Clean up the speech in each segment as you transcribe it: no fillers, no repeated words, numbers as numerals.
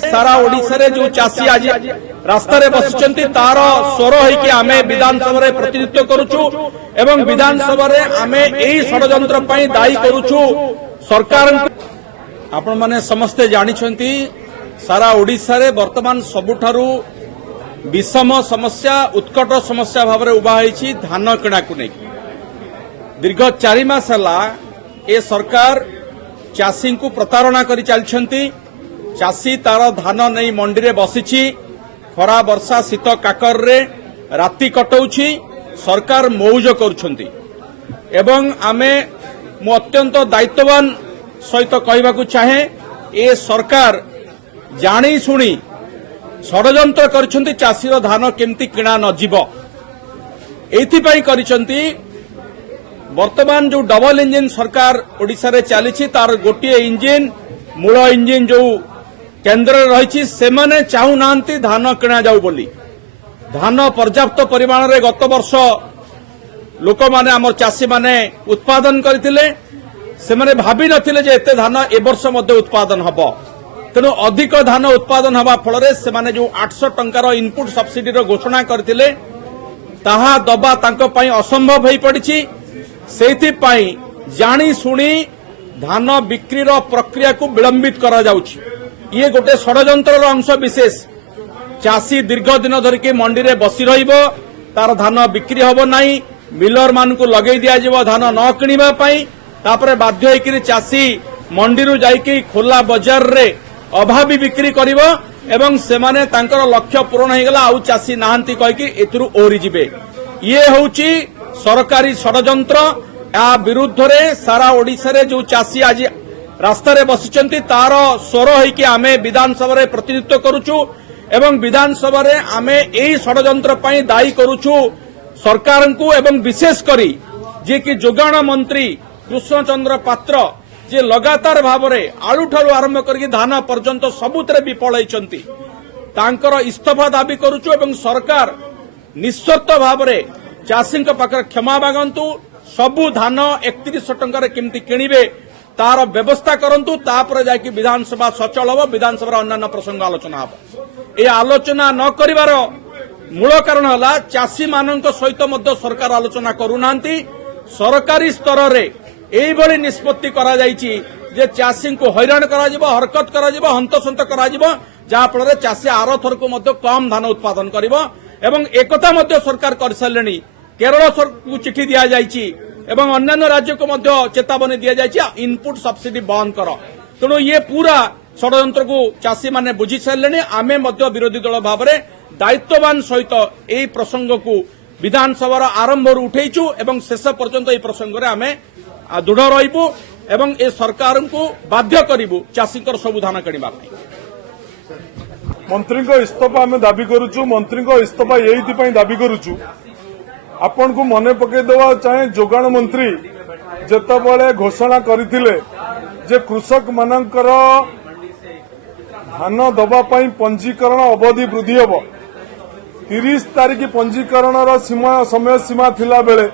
सारा ओडिशा रे जो चाषी आज रास्ता रे बसिचंती तार स्वर होइके आमे विधानसभा रे प्रतिनिधित्व करूछु एवं विधानसभा रे आमे एई षडयंत्र पई दायी करूछु सरकार। आपण माने समस्ते जानिछंती सारा ओडिशा रे वर्तमान सबुठारु विषम समस्या उत्कट समस्या भाव में उभा होइछि धान किणा को नहीं। दीर्घ 4 मास हला ए सरकार चाषी को प्रतारणा करि चलछंती। चाषी तार धान नहीं मंडी रे बसिछि, खरा वर्षा शीत काकर रे राति कटौछि, सरकार मौज करुछंती। एवं आमे मु अत्यंत दायित्ववान सहित कहबाकू चाहे ए सरकार जानी शुणी षडयंत्र करिसेंती चाषीर धान केमती किणा न जीव एथिपाई करिसेंती। वर्तमान जो डबल इंजिन सरकार ओडिशा रे चलीछि तार गोटे इंजिन मूल इंजिन जो केंद्र रही सेमाने चाहू नांती धान किणा जाऊ बोली। धान पर्याप्त परिमाण रे गत वर्ष लोक माने हमर चाषी माने उत्पादन करथिले, सेमाने भाबी नथिले जे एते धान ए वर्ष मध्ये उत्पादन हबो। तेणु अधिक धान उत्पादन हवा फल से जो 800 टंकार इनपुट सब्सिडी घोषणा करथिले ताहा दबा तांको पई असंभव होई पड़िछि। सेथिपाई जानी शुणी धान बिक्रीर प्रक्रिया को विलंबित करा जाउछि। ये गोटे षडयंत्रर अंश विशेष। चाषी दीर्घ दिन धरिकी मंडी रे बसी रहिबो, तार धान बिक्री हबो नाही, मिलर मान को लगेई दिया जिवो धान न किनिबा पई, तापरे बाध्य होइकरी चाषी मंडी रु जाइकी खोला बाजार रे अभावी बिक्री करिवो एवं सेमाने तांकर लक्ष्य पूर्ण होइगला आउ चाषी नाहंती कहिकी एथुरु ओरी जिवे। ये होउची सरकारी षडयंत्र। या विरुद्ध रे सारा ओडिशा रे जो चाषी आज रास्ता रे बसिचंती तार स्वर होइकी आमे विधानसभा रे प्रतिनिधित्व करूछु एवं विधानसभा रे आमे एई षडयंत्र पई दायी करूछु सरकार को एवं विशेष करी जे कि जोगाण मंत्री कृष्णचंद्र पात्र जे लगातार भाव में आलू ठारू आरंभ करके धान पर्यंत सबुतरे विफल होइचंती, तांकर इस्तीफा दाबी करूछु एवं सरकार निस्वार्थ भाव में चाषी पाखरे क्षमा मागंतु। सबु धान 3100 टंकार केमती किणिबे तार व्यवस्था करंतु, तापर जाकि विधानसभा सचल हबो, विधानसभा अन्य प्रसंग आलोचना हबो। ए आलोचना न करिवार मूल कारण हला चाषी मानक सहित मध्य सरकार आलोचना करूनांती। सरकारी स्तर रे एई भली निष्पत्ति करा जायछि जे चाषी को हैरान करा जिवो, हरकत करा जिवो, हंतसंत करा जिवो, जहा फल चाषी आर थर को मध्य कम धान उत्पादन करिवो। एवं एकता मध्य सरकार कर सारलेनी। केरल को चिठी दिया जायछि एवं अन्य राज्य को मध्य चेतावनी दिया जायछि इनपुट सब्सिडी बंद कर। तेणु ये पूरा षडयंत्र को चाषी माने बुझी सारलेनी। आमे मध्य विरोधी दल भाव में दायित्ववान सहित एई प्रसंग को विधानसभा आरंभ उठेइछु एवं शेष पर्यंत एई प्रसंग रे आमे दृढ़ रहिबु एवं ए सरकार को बाध्य करिबु चाषी सबु धान किणवा। मंत्री को इस्तीफा आम दाबी करुचु। मंत्री को इस्तीफा यही दाबी करुचु। आपण को मने पकई देवा चाहे जोगाण मंत्री जेतबेले घोषणा करथिले जे कृषक मानकर धान दबा पई पंजीकरण अवधि वृद्धि हेबो। 30 तारिख पंजीकरण समय सीमा थिला बेले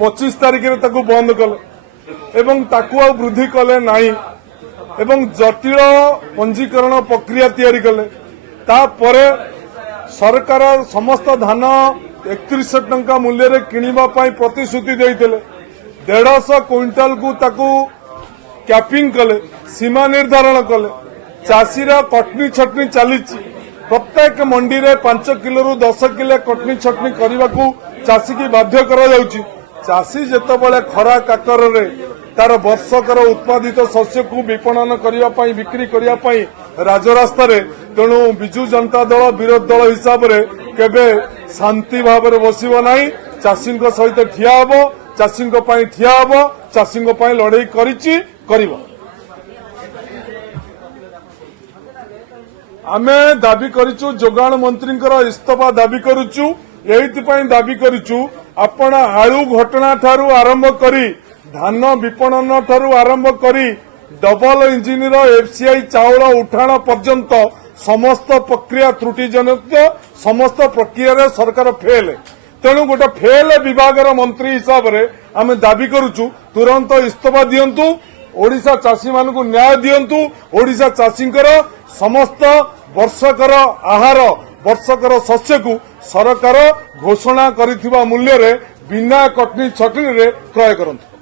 25 तारिख रे ताकू बंद कले एवं ताकू आ वृद्धि कले नाही एवं जटिल पंजीकरण प्रक्रिया तैयारी कले। तापरे सरकार समस्त धान 3100 टंका मूल्य रे किनिबा पई प्रतिश्रुति देइथिले। 150 क्विंटाल को ताकू कैपिंग कले, सीमा निर्धारण कले। चाषीरा कटनी छटनी चली। प्रत्येक मंडी रे 5 किलो रु 10 किलो कटनी छटनी करने को चाषी की बाध्य करा जाउची। चाषी जेतबेले खरा काकर रे तार वर्षकर उत्पादित शस्य को विपणन करिया पई बिक्री करिया पई राजरास्ता रे, तेणु बिजु जनता दल विरोधी दल हिसाब रे केबे शांति भाव में बसिबो नाही। चाषी सहित ठिया हबो, चाषी पई ठिया हबो, चाषी पई लड़ाई करिछि करिबो। आमे दाबी करिछु जोगाण मंत्री इस्तीफा दाबी करुचु। एइथिपाई दाबी करिछु आपण आलू घटना ठारू आरंभ करी धान विपणन ठारू आरंभ करी डबल इंजिन एफसीआई चाउल उठाण पर्यंत समस्त प्रक्रिया त्रुटिजनक, समस्त प्रक्रिया सरकार फेल। तेणु गोटे फेल विभाग मंत्री हिसाब से आम दाबी करुचु तुरंत इस्तीफा दियंतु। ओडिशा चाषी मानकु न्याय दियंतु। ओडिशा चाषींकर समस्त वर्षकर आहार वर्षकर शस्य को सरकार घोषणा करिथिबा मूल्य रे बिना कटनी छटनी रे क्रय करंतु।